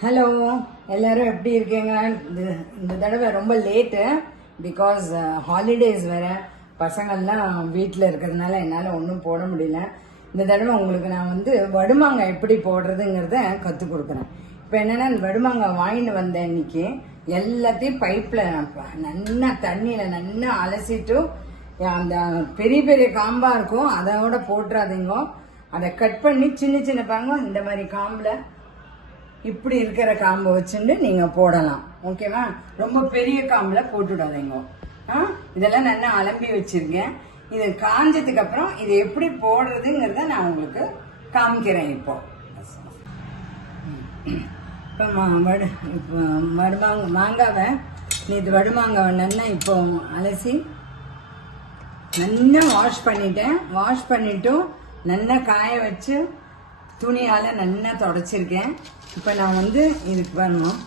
Hello, எல்லோரும் எப்படி இருக்கீங்க? இந்த தடவை ரொம்ப லேட்டு பிகாஸ் ஹாலிடேஸ் வேறு, பசங்கள்லாம் வீட்டில் இருக்கிறதுனால என்னால் ஒன்றும் போட முடியல. இந்த தடவை உங்களுக்கு நான் வடுமாங்காய் எப்படி போடுறதுங்கிறத கற்றுக் கொடுக்குறேன். இப்போ என்னென்னா, வடுமாங்காய் வாங்கிட்டு வந்தேன் இன்னைக்கு. எல்லாத்தையும் பைப்பில் நல்லா தண்ணியில் நல்லா அலசிட்டு, அந்த பெரிய பெரிய காம்பாக இருக்கும் அதோட போட்டுறாதீங்க. அதை கட் பண்ணி சின்ன சின்ன பாங்க இந்த மாதிரி காம்பில் இப்படி இருக்கிற காம்பை வச்சுட்டு நீங்கள் போடலாம். ஓகேவா? ரொம்ப பெரிய காம்பில் போட்டுவிடாதீங்க. இதெல்லாம் நல்லா அலம்பி வச்சிருக்கேன். இது காஞ்சதுக்கு அப்புறம் இது எப்படி போடுறதுங்கிறத நான் உங்களுக்கு காமிக்கிறேன். இப்போ மாங்காவை இது வடுமாங்காவை நல்லா இப்போ அலசி நல்லா வாஷ் பண்ணிட்டேன். வாஷ் பண்ணிட்டும் நல்லா காய வச்சு துணியால் நல்லா தொடச்சிருக்கேன். இப்போ நான் இதுக்கு வரணும்.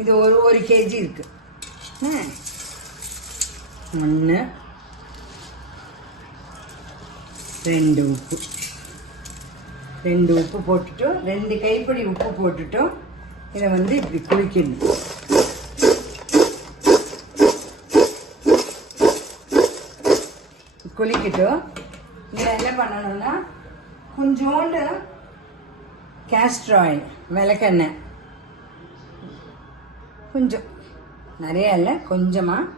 இது ஒரு கேஜி இருக்கு. 1 2 உப்பு 2 உப்பு போட்டுட்டு 2 கைப்பிடி உப்பு போட்டுட்டு இதை இப்படி குளிக்கணும். குளிக்கிட்டு இதில் என்ன பண்ணணும்னா, கொஞ்சோண்டு கேஸ்டர் ஆயில், விளக்கெண்ணெய், கொஞ்சம், நிறைய இல்லை, கொஞ்சமாக.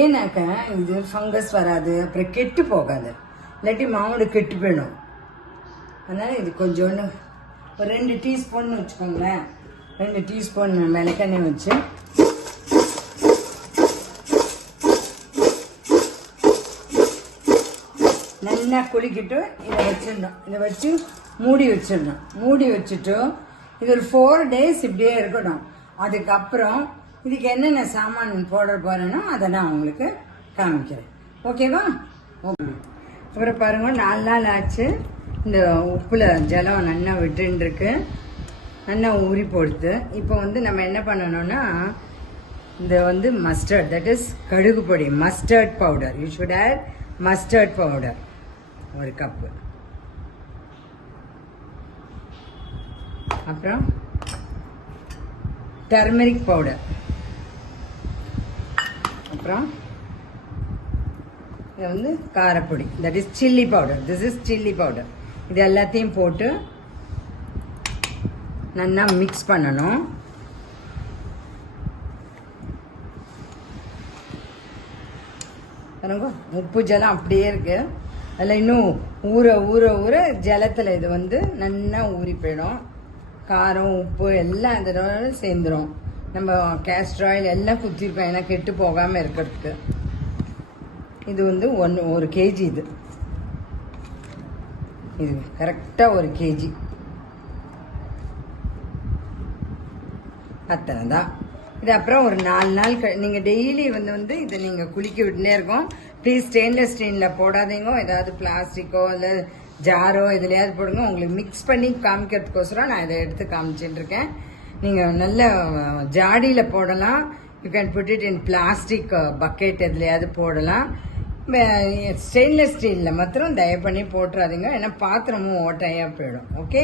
ஏன்னாக்க இது ஃபங்கஸ் வராது, அப்புறம் கெட்டு போகாது, இல்லாட்டி மாவோடு கெட்டு போயிடும். அதனால் இது கொஞ்சோண்டு ஒரு 2 டீஸ்பூன் வச்சுக்கோங்களேன். 2 டீஸ்பூன் விளக்கெண்ணெய் வச்சு நல்லா குளிக்கிட்டு இதை வச்சிடணும். இதை வச்சு மூடி வச்சிடணும். மூடி வச்சுட்டு இது ஒரு 4 days இப்படியே இருக்கணும். அதுக்கப்புறம் இதுக்கு என்னென்ன சாமான் போட போறேனோ அதை நான் உங்களுக்கு காமிக்கிறேன். ஓகேவா? ஓகே. அப்புறம் பாருங்க, 4 நாள் ஆச்சு. இந்த உப்புல ஜலம் நல்லா விட்டுருக்கு, நல்லா ஊறி போடுது. இப்போ நம்ம என்ன பண்ணணும்னா, இந்த மஸ்டர்ட், தட் இஸ் கடுகு பொடி, mustard powder. You should add mustard powder 1 cup. அப்புறம் டர்மரிக் பவுடர். அப்புறம் இது காரப்பொடி, that is chilli powder. This is chilli powder. இது எல்லாத்தையும் போட்டு நல்லா மிக்ஸ் பண்ணணும். உப்பு ஜலம் அப்படியே இருக்கு. அதில் இன்னும் ஊற ஊற ஊற ஜலத்தில் இது நல்லா ஊறி போயிடும். காரம் உப்பு எல்லாம் இதோட சேர்ந்துடும். நம்ம கேஸ்டர் ஆயில் எல்லாம் குத்திருப்போம், ஏன்னா கெட்டு போகாமல் இருக்கிறதுக்கு. இது 1 கேஜி. இது கரெக்டாக 1 கேஜி. அத்தனை தான். இது அப்புறம் ஒரு 4 நாள் நீங்கள் டெய்லி இதை நீங்கள் குளிக்க விட்டுனே இருக்கோம். ப்ளீஸ் ஸ்டெயின்லெஸ் ஸ்டீலில் போடாதீங்க. ஏதாவது பிளாஸ்டிக்கோ இல்லை ஜாரோ எதுலையாவது போடுங்க. உங்களுக்கு மிக்ஸ் பண்ணி காமிக்கிறதுக்கோசரம் நான் இதை எடுத்து காமிச்சுட்டு இருக்கேன். நீங்கள் நல்ல ஜாடியில் போடலாம். You can put it in plastic bucket எதுலையாவது போடலாம். ஸ்டெயின்லெஸ் ஸ்டீலில் மாத்திரம் தயவு பண்ணி போட்டுறாதீங்க, ஏன்னா பாத்திரமும் ஓட்டையாக போயிடும். ஓகே,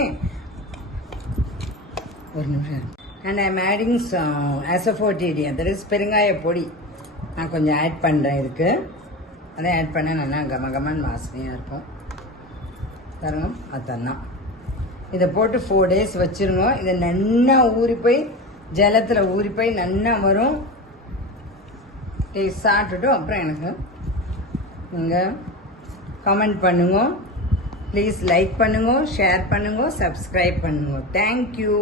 ஒரு நிமிஷம். And I am adding asafoetida, that is பெருங்காய பொடி. நான் கொஞ்சம் ஆட் பண்ணுறேன் இதுக்கு. அதை ஆட் பண்ண நல்லா கமகமன் வாசனையாக இருக்கும். பாருங்க, அதுதான். இதை போட்டு 4 days வச்சுருங்க. இதை நல்லா ஊறி போய் ஜலத்தில் ஊறி போய் நல்லா வரும். டேஸ்ட் சாப்பிட்டுட்டு அப்புறம் எனக்கு நீங்கள் கமெண்ட் பண்ணுங்க. ப்ளீஸ் லைக் பண்ணுங்க, ஷேர் பண்ணுங்க, சப்ஸ்கிரைப் பண்ணுங்க. தேங்க்யூ.